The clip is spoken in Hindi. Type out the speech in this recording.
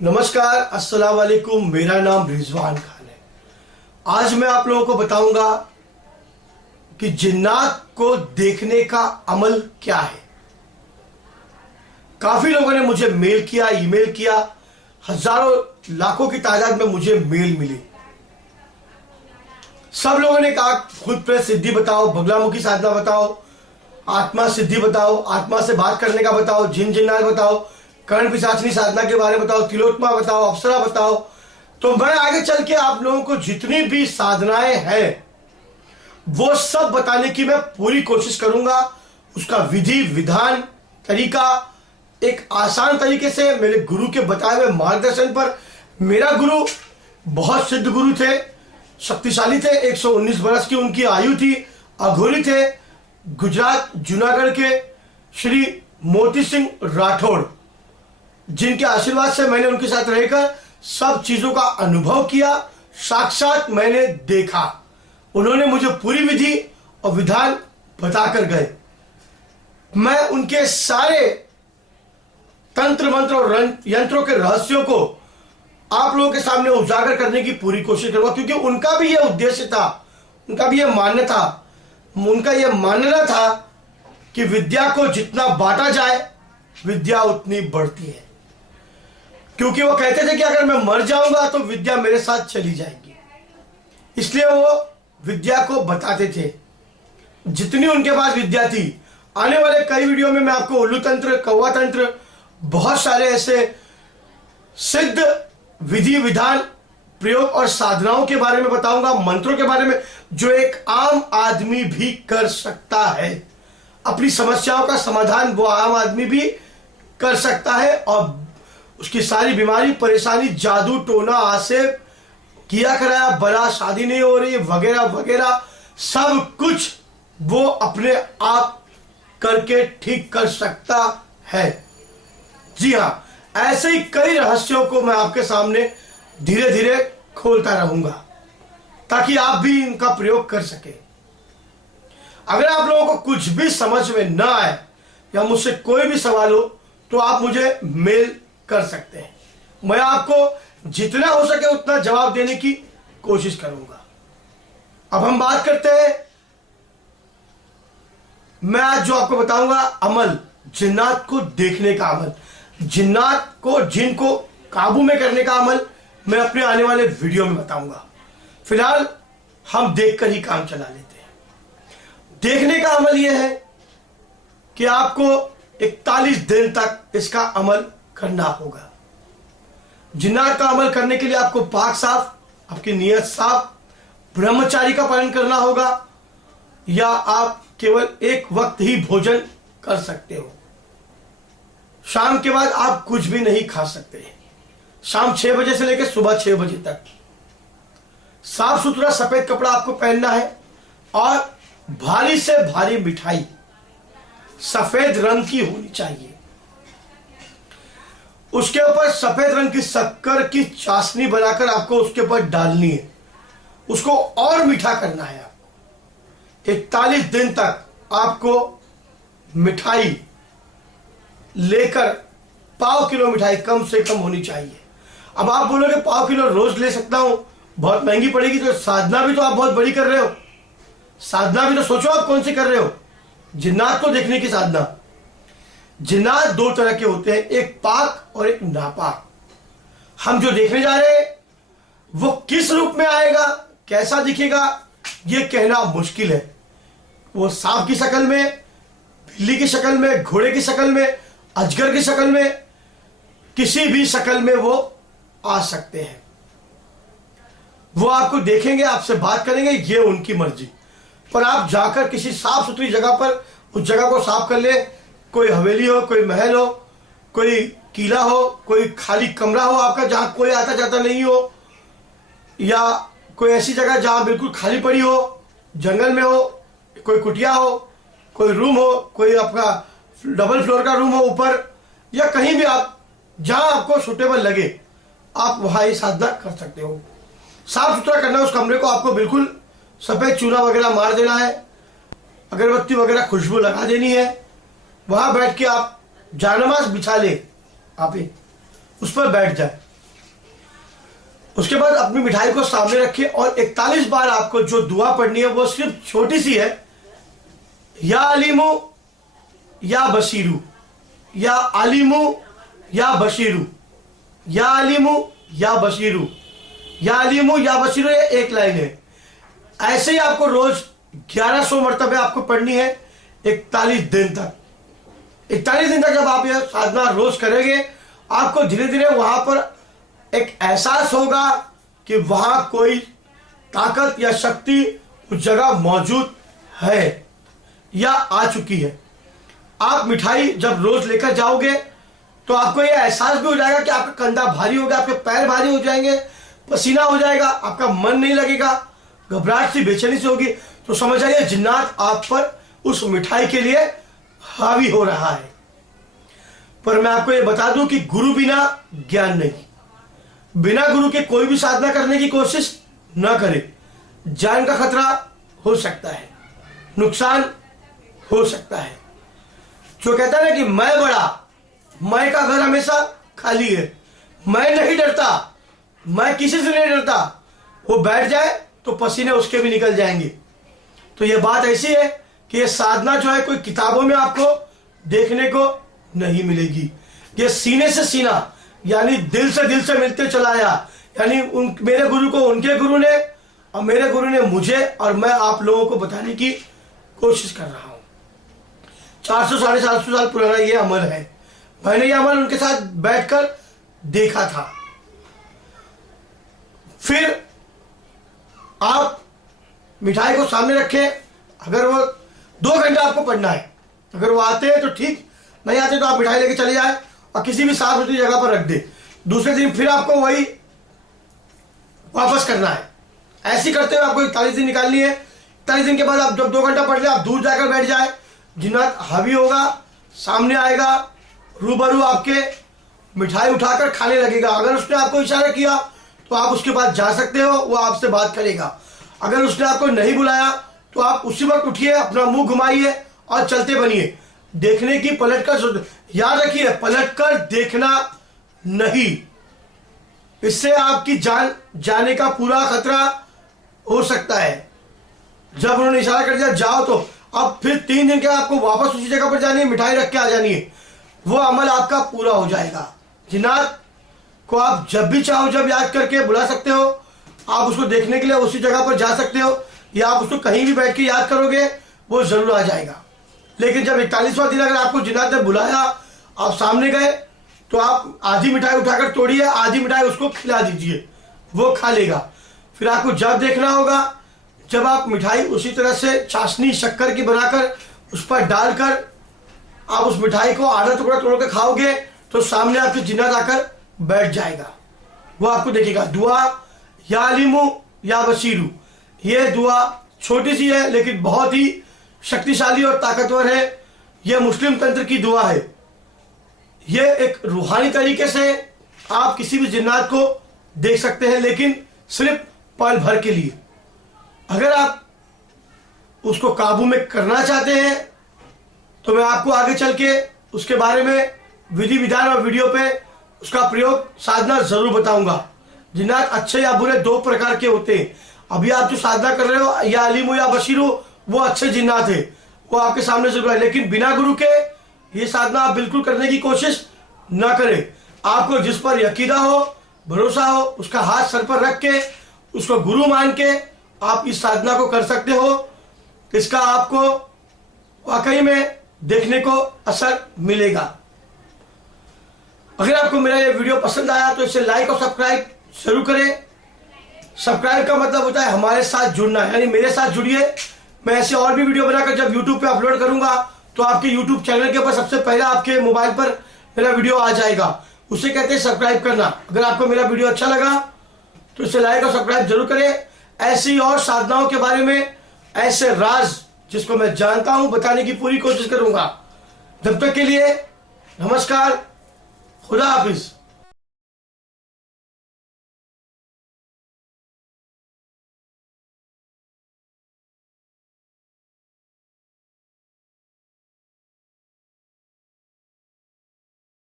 नमस्कार, अस्सलाम वालेकुम। मेरा नाम रिजवान खान है। आज मैं आप लोगों को बताऊंगा कि जिन्नात को देखने का अमल क्या है। काफी लोगों ने मुझे मेल किया, ईमेल किया, हजारों लाखों की तादाद में मुझे मेल मिली। सब लोगों ने कहा खुद पे सिद्धि बताओ, बगलामुखी साधना बताओ, आत्मा सिद्धि बताओ, आत्मा से बात करने का बताओ, जिन जिन्नात बताओ, कर्ण पिशाचनी साधना के बारे में बताओ, तिलोत्मा बताओ, अप्सरा बताओ। तो मैं आगे चल के आप लोगों को जितनी भी साधनाएं हैं वो सब बताने की मैं पूरी कोशिश करूंगा। उसका विधि विधान तरीका एक आसान तरीके से मेरे गुरु के बताए हुए मार्गदर्शन पर। मेरा गुरु बहुत सिद्ध गुरु थे, शक्तिशाली थे, 119 बरस की उनकी आयु थी, अघोरी थे। गुजरात जूनागढ़ के श्री मोती सिंह राठौड़, जिनके आशीर्वाद से मैंने उनके साथ रहकर सब चीजों का अनुभव किया, साक्षात मैंने देखा। उन्होंने मुझे पूरी विधि और विधान बताकर गए। मैं उनके सारे तंत्र मंत्र और यंत्रों के रहस्यों को आप लोगों के सामने उजागर करने की पूरी कोशिश करूंगा, क्योंकि उनका भी यह उद्देश्य था, उनका भी यह मानना था, उनका यह मानना था कि विद्या को जितना बांटा जाए विद्या उतनी बढ़ती है। क्योंकि वो कहते थे कि अगर मैं मर जाऊंगा तो विद्या मेरे साथ चली जाएगी, इसलिए वो विद्या को बताते थे जितनी उनके पास विद्या थी। आने वाले कई वीडियो में मैं आपको उल्लू तंत्र, कौवा तंत्र, बहुत सारे ऐसे सिद्ध विधि विधान, प्रयोग और साधनाओं के बारे में बताऊंगा, मंत्रों के बारे में, जो एक आम आदमी भी कर सकता है। अपनी समस्याओं का समाधान वो आम आदमी भी कर सकता है और उसकी सारी बीमारी, परेशानी, जादू टोना, आसेब, किया कराया, बड़ा शादी नहीं हो रही, वगैरह वगैरह सब कुछ वो अपने आप करके ठीक कर सकता है। जी हाँ, ऐसे ही कई रहस्यों को मैं आपके सामने धीरे धीरे खोलता रहूंगा ताकि आप भी इनका प्रयोग कर सके। अगर आप लोगों को कुछ भी समझ में ना आए या मुझसे कोई भी सवाल हो तो आप मुझे मेल कर सकते हैं। मैं आपको जितना हो सके उतना जवाब देने की कोशिश करूंगा। अब हम बात करते हैं, मैं आज जो आपको बताऊंगा अमल, जिन्नात को देखने का अमल, जिन्नात को, जिन को काबू में करने का अमल मैं अपने आने वाले वीडियो में बताऊंगा। फिलहाल हम देखकर ही काम चला लेते हैं। देखने का अमल यह है कि आपको 41 दिन तक इसका अमल करना होगा। जिन्नात का अमल करने के लिए आपको पाक साफ, आपकी नीयत साफ, ब्रह्मचारी का पालन करना होगा, या आप केवल एक वक्त ही भोजन कर सकते हो। शाम के बाद आप कुछ भी नहीं खा सकते। शाम 6 बजे से लेकर सुबह 6 बजे तक साफ सुथरा सफेद कपड़ा आपको पहनना है और भारी से भारी मिठाई सफेद रंग की होनी चाहिए। उसके ऊपर सफेद रंग की शक्कर की चाशनी बनाकर आपको उसके ऊपर डालनी है, उसको और मीठा करना है। आपको 41 दिन तक आपको मिठाई लेकर, पाव किलो मिठाई कम से कम होनी चाहिए। अब आप बोलोगे पाव किलो रोज ले सकता हूं, बहुत महंगी पड़ेगी। तो साधना भी तो आप बहुत बड़ी कर रहे हो, साधना भी तो सोचो आप कौन सी कर रहे हो। जिन्नात को देखने की साधना, जिन्नात 2 तरह के होते हैं, एक पाक और एक नापाक। हम जो देखने जा रहे हैं वो किस रूप में आएगा, कैसा दिखेगा, ये कहना मुश्किल है। वो सांप की शक्ल में, बिल्ली की शक्ल में, घोड़े की शक्ल में, अजगर की शक्ल में, किसी भी शक्ल में वो आ सकते हैं। वो आपको देखेंगे, आपसे बात करेंगे, ये उनकी मर्जी। पर आप जाकर किसी साफ सुथरी जगह पर उस जगह को साफ कर ले। कोई हवेली हो, कोई महल हो, कोई किला हो, कोई खाली कमरा हो आपका जहां कोई आता जाता नहीं हो, या कोई ऐसी जगह जहां बिल्कुल खाली पड़ी हो, जंगल में हो, कोई कुटिया हो, कोई रूम हो, कोई आपका डबल फ्लोर का रूम हो ऊपर, या कहीं भी आप जहां आपको सुटेबल लगे आप वहां ये साधना कर सकते हो। साफ सुथरा करना उस कमरे को, आपको बिल्कुल सफेद चूना वगैरह मार देना है, अगरबत्ती वगैरह खुशबू लगा देनी है। वहां बैठ के आप जानमाज बिछा ले, आप उस पर बैठ जाए। उसके बाद अपनी मिठाई को सामने रखिए और 41 बार आपको जो दुआ पढ़नी है वो सिर्फ छोटी सी है, या अलीमु या बशीरू, या अलीमु या बशीरू, या अलीमु या बशीरू, या अलीमु या बशीरू, ये एक लाइन है। ऐसे ही आपको रोज 1100 मरतबे आपको पढ़नी है 41 दिन तक। 41 दिन तक जब आप यह साधना रोज करेंगे, आपको धीरे धीरे वहां पर एक एहसास होगा कि वहां कोई ताकत या शक्ति उस जगह मौजूद है या आ चुकी है। आप मिठाई जब रोज लेकर जाओगे तो आपको यह एहसास भी हो जाएगा कि आपका कंधा भारी होगा, आपके पैर भारी हो जाएंगे, पसीना हो जाएगा, आपका मन नहीं लगेगा, घबराहट सी बेचैनी से होगी, तो समझ आइए जिन्नात आप पर उस मिठाई के लिए हावी हो रहा है। पर मैं आपको यह बता दूं कि गुरु बिना ज्ञान नहीं। बिना गुरु के कोई भी साधना करने की कोशिश ना करे, जान का खतरा हो सकता है, नुकसान हो सकता है। जो कहता है ना कि मैं बड़ा, मैं का घर हमेशा खाली है, मैं नहीं डरता, मैं किसी से नहीं डरता, वो बैठ जाए तो पसीने उसके भी निकल जाएंगे। तो ये बात ऐसी है कि ये साधना जो है कोई किताबों में आपको देखने को नहीं मिलेगी। ये सीने से सीना, यानी दिल से मिलते चला आया। यानी मेरे गुरु को उनके गुरु ने और मेरे गुरु ने मुझे, और मैं आप लोगों को बताने की कोशिश कर रहा हूं। 400 साढ़े 400 साल पुराना ये अमल है। मैंने ये अमल उनके साथ बैठकर देखा था। फिर आप मिठाई को सामने रखें। अगर वो 2 घंटे आपको पढ़ना है, अगर वो आते हैं तो ठीक, नहीं आते तो आप मिठाई लेके चले जाए और किसी भी साफ सुथरी जगह पर रख दे। दूसरे दिन फिर आपको वही वापस करना है। ऐसे करते हुए आपको 41 दिन निकालनी है। 41 दिन के बाद आप जब 2 घंटा पढ़ ले, आप दूर जाकर बैठ जाए, जिन्नात हावी होगा, सामने आएगा, रूबरू आपके मिठाई उठाकर खाने लगेगा। अगर उसने आपको इशारा किया तो आप उसके पास जा सकते हो, वो आपसे बात करेगा। अगर उसने आपको नहीं बुलाया तो आप उसी वक्त उठिए, अपना मुंह घुमाइए और चलते बनिए। देखने की पलट कर, याद रखिए, पलट कर देखना नहीं, इससे आपकी जान जाने का पूरा खतरा हो सकता है। जब उन्होंने इशारा कर दिया जाओ, तो अब फिर 3 दिन के आपको वापस उसी जगह पर जानी है, मिठाई रख के आ जानी है, वो अमल आपका पूरा हो जाएगा। जिन्नात को आप जब भी चाहो जब याद करके बुला सकते हो। आप उसको देखने के लिए उसी जगह पर जा सकते हो, या आप उसको कहीं भी बैठ के याद करोगे वो जरूर आ जाएगा। लेकिन जब 41वां दिन अगर आपको जिन्नात ने बुलाया, आप सामने गए, तो आप आधी मिठाई उठाकर तोड़िए, आधी मिठाई उसको खिला दीजिए, वो खा लेगा। फिर आपको जब देखना होगा, जब आप मिठाई उसी तरह से चाशनी शक्कर की बनाकर उस पर डालकर आप उस मिठाई को आधा टुकड़ा तोड़ के खाओगे, तो सामने आपकी जिन्नात आकर बैठ जाएगा। वो आपको देखेगा। दुआ या अलीमु या बशीरू, ये दुआ छोटी सी है लेकिन बहुत ही शक्तिशाली और ताकतवर है। यह मुस्लिम तंत्र की दुआ है। यह एक रूहानी तरीके से आप किसी भी जिन्नात को देख सकते हैं, लेकिन सिर्फ पल भर के लिए। अगर आप उसको काबू में करना चाहते हैं तो मैं आपको आगे चल के उसके बारे में विधि विधान और वीडियो पे उसका प्रयोग साधना जरूर बताऊंगा। जिन्नात अच्छे या बुरे 2 प्रकार के होते हैं। अभी आप जो साधना कर रहे हो, या अलीमु या बशीरू, वो अच्छे जिन्नात है, वो आपके सामने जरूर है। लेकिन बिना गुरु के ये साधना आप बिल्कुल करने की कोशिश ना करें। आपको जिस पर यकीदा हो, भरोसा हो, उसका हाथ सर पर रख के उसको गुरु मान के आप इस साधना को कर सकते हो। इसका आपको वाकई में देखने को असर मिलेगा। अगर आपको मेरा ये वीडियो पसंद आया तो इसे लाइक और सब्सक्राइब जरूर करें। सब्सक्राइब का मतलब होता है हमारे साथ जुड़ना, यानी मेरे साथ जुड़िए। मैं ऐसे और भी वीडियो बनाकर जब YouTube पे अपलोड करूंगा तो आपके YouTube चैनल के ऊपर सबसे पहले आपके मोबाइल पर मेरा वीडियो आ जाएगा। उसे कहते हैं सब्सक्राइब करना। अगर आपको मेरा वीडियो अच्छा लगा तो इसे लाइक और सब्सक्राइब जरूर करें। ऐसी और साधनाओं के बारे में, ऐसे राज जिसको मैं जानता हूं, बताने की पूरी कोशिश करूंगा। जब तक के लिए नमस्कार, खुदा हाफिज।